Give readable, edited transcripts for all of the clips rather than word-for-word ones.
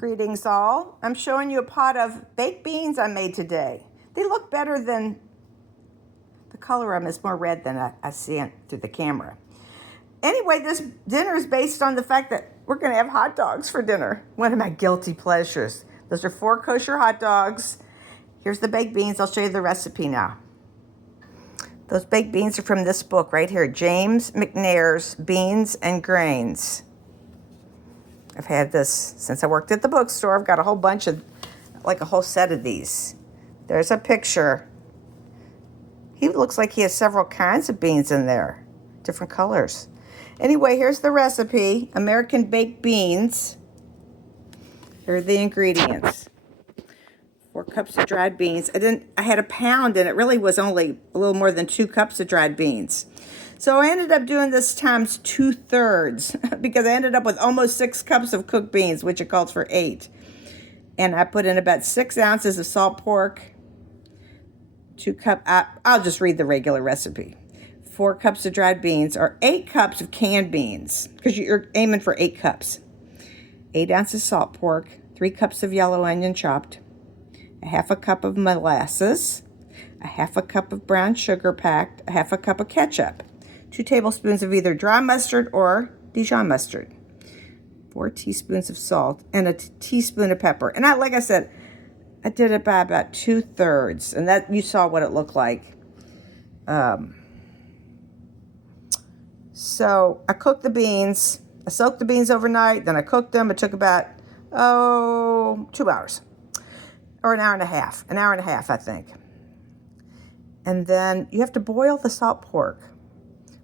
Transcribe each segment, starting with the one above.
Greetings all. I'm showing you a pot of baked beans I made today. They look better than the color of them is more red than I see it through the camera. Anyway, this dinner is based on the fact that we're going to have hot dogs for dinner. One of my guilty pleasures. Those are 4 kosher hot dogs. Here's the baked beans. I'll show you the recipe now. Those baked beans are from this book right here, James McNair's Beans and Grains. I've had this since I worked at the bookstore. I've got a whole bunch of, like a whole set of these. There's a picture. He looks like he has several kinds of beans in there, different colors. Anyway, here's the recipe, American baked beans. Here are the ingredients. 4 cups of dried beans. I had a pound and it really was only a little more than 2 cups of dried beans. So I ended up doing this times 2/3 because I ended up with almost 6 cups of cooked beans, which it calls for 8. And I put in about 6 ounces of salt pork, 2 cups, I'll just read the regular recipe. 4 cups of dried beans or 8 cups of canned beans because you're aiming for 8 cups. 8 ounces salt pork, 3 cups of yellow onion chopped, a half a cup of molasses, a half a cup of brown sugar packed, a half a cup of ketchup, 2 tablespoons of either dry mustard or Dijon mustard, 4 teaspoons of salt, and a teaspoon of pepper. And like I said, I did it by about 2/3, and that you saw what it looked like. So I cooked the beans. I soaked the beans overnight, then I cooked them. It took about, 2 hours. Or an hour and a half. An hour and a half, I think. And then you have to boil the salt pork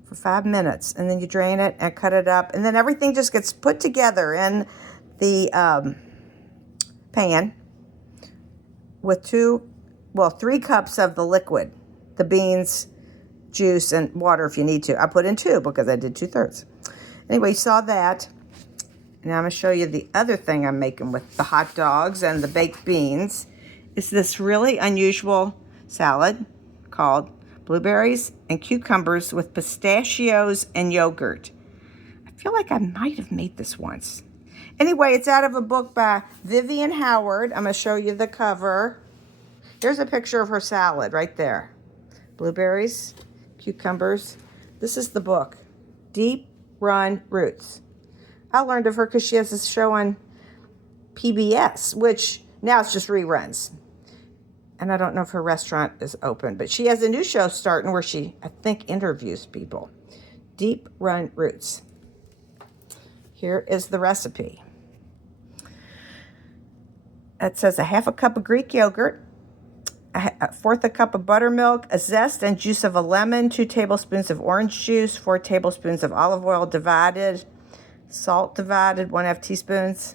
for 5 minutes, and then you drain it and cut it up, and then everything just gets put together in the pan with 3 cups of the liquid, the beans, juice, and water if you need to. I put in 2 because I did 2/3. Anyway, you saw that. Now I'm going to show you the other thing I'm making with the hot dogs and the baked beans. It's this really unusual salad called blueberries and cucumbers with pistachios and yogurt. I feel like I might have made this once. Anyway, it's out of a book by Vivian Howard. I'm going to show you the cover. Here's a picture of her salad right there. Blueberries, cucumbers. This is the book, Deep Run Roots. I learned of her because she has this show on PBS, which now it's just reruns. And I don't know if her restaurant is open, but she has a new show starting where she, I think, interviews people. Deep Run Roots. Here is the recipe. It says a half a cup of Greek yogurt, a fourth a cup of buttermilk, a zest and juice of a lemon, 2 tablespoons of orange juice, 4 tablespoons of olive oil divided, salt divided, 1/2 teaspoons,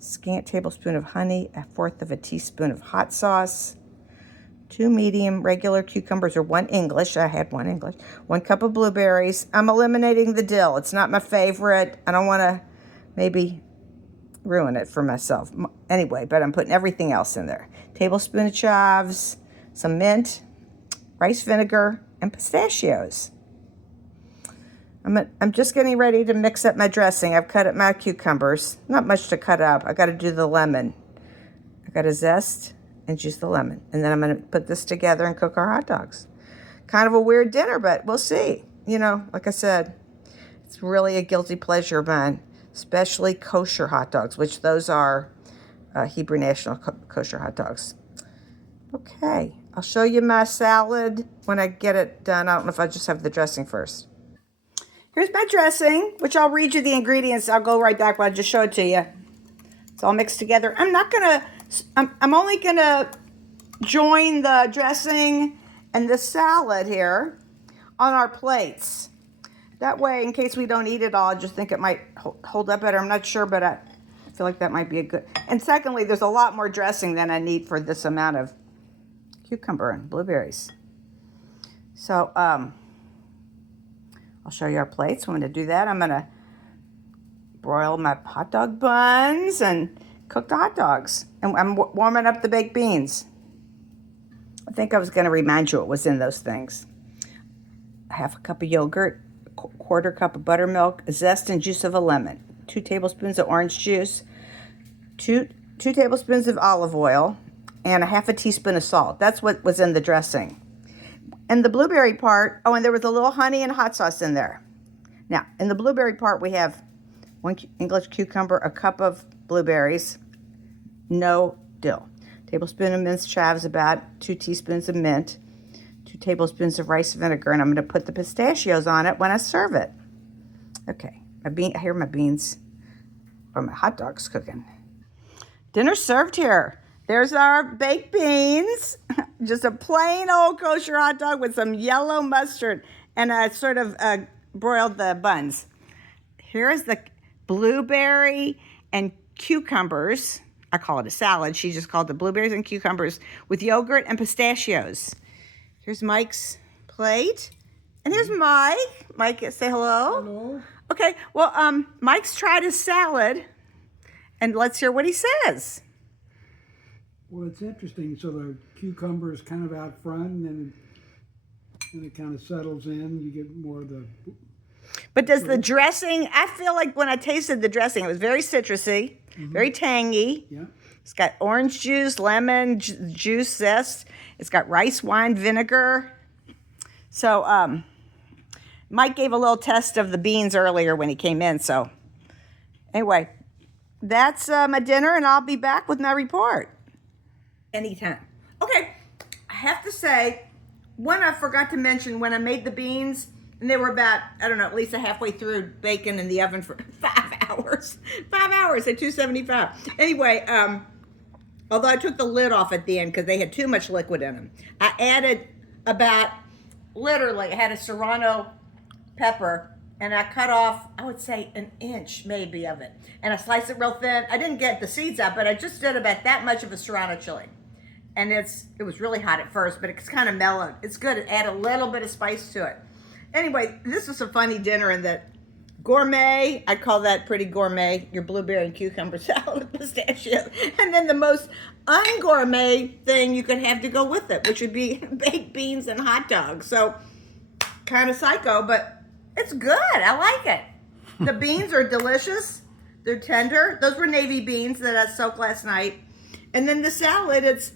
scant tablespoon of honey, 1/4 of a teaspoon of hot sauce, 2 medium regular cucumbers or 1 English. I had 1 English. 1 cup of blueberries. I'm eliminating the dill. It's not my favorite. I don't want to maybe ruin it for myself. Anyway, but I'm putting everything else in there. Tablespoon of chives, some mint, rice vinegar, and pistachios. I'm just getting ready to mix up my dressing. I've cut up my cucumbers. Not much to cut up. I got to do the lemon. I got to zest and juice the lemon. And then I'm going to put this together and cook our hot dogs. Kind of a weird dinner, but we'll see. You know, like I said, it's really a guilty pleasure of mine, especially kosher hot dogs, which those are Hebrew National Kosher hot dogs. Okay, I'll show you my salad when I get it done. I don't know if I just have the dressing first. Here's my dressing, which I'll read you the ingredients. I'll go right back, but I'll just show it to you. It's all mixed together. I'm only gonna join the dressing and the salad here on our plates. That way, in case we don't eat it all, I just think it might hold up better. I'm not sure, but I feel like that might be a good. And secondly, there's a lot more dressing than I need for this amount of cucumber and blueberries. So, I'll show you our plates. I'm going to do that. I'm going to broil my hot dog buns and cook the hot dogs. And I'm warming up the baked beans. I think I was going to remind you what was in those things. A half a cup of yogurt, a quarter cup of buttermilk, a zest and juice of a lemon, 2 tablespoons of orange juice, two tablespoons of olive oil, and a half a teaspoon of salt. That's what was in the dressing. And the blueberry part, oh, and there was a little honey and hot sauce in there. Now, in the blueberry part, we have 1 English cucumber, a cup of blueberries, no dill. Tablespoon of minced chives, about 2 teaspoons of mint, 2 tablespoons of rice vinegar, and I'm going to put the pistachios on it when I serve it. Okay, here are my beans for my hot dogs cooking. Dinner served here. There's our baked beans, just a plain old kosher hot dog with some yellow mustard, and I sort of broiled the buns. Here is the blueberry and cucumbers. I call it a salad. She just called it blueberries and cucumbers with yogurt and pistachios. Here's Mike's plate. And here's Mike. Mike, say hello. Hello. Okay, well, Mike's tried his salad, and let's hear what he says. Well, it's interesting. So the cucumber is kind of out front, and then it kind of settles in. You get more of the... But does the dressing, I feel like when I tasted the dressing, it was very citrusy, very tangy. Yeah. It's got orange juice, lemon juice zest. It's got rice wine vinegar. So Mike gave a little test of the beans earlier when he came in. So anyway, that's my dinner, and I'll be back with my report. Anytime. Okay, I have to say, one I forgot to mention, when I made the beans, and they were about, I don't know, at least halfway through bacon in the oven for 5 hours. 5 hours at 275. Anyway, although I took the lid off at the end because they had too much liquid in them. I added about, literally, I had a serrano pepper, and I cut off, I would say, 1 inch maybe of it. And I sliced it real thin. I didn't get the seeds out, but I just did about that much of a serrano chili. And it was really hot at first, but it's kind of mellowed. It's good. It added a little bit of spice to it. Anyway, this was a funny dinner in that gourmet, I'd call that pretty gourmet, your blueberry and cucumber salad with pistachios. And then the most ungourmet thing you could have to go with it, which would be baked beans and hot dogs. So kind of psycho, but it's good. I like it. The beans are delicious. They're tender. Those were navy beans that I soaked last night. And then the salad, it's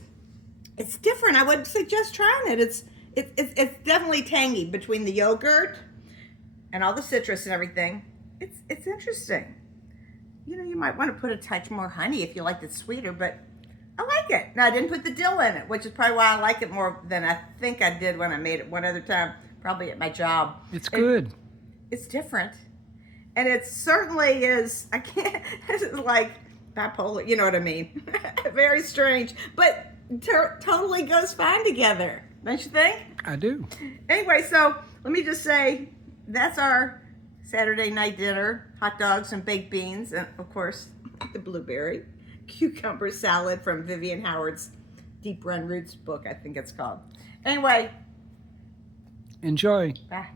different. I would suggest trying it. It's definitely tangy between the yogurt and all the citrus and everything. It's interesting. You know, you might want to put a touch more honey if you liked it sweeter, but I like it. Now, I didn't put the dill in it, which is probably why I like it more than I think I did when I made it one other time, probably at my job. It's good. It's different. And it certainly is, this is like bipolar, you know what I mean? Very strange, but totally goes fine together. Don't you think? I do. Anyway, so let me just say, that's our Saturday night dinner. Hot dogs and baked beans, and of course, the blueberry cucumber salad from Vivian Howard's Deep Run Roots book, I think it's called. Anyway. Enjoy. Bye.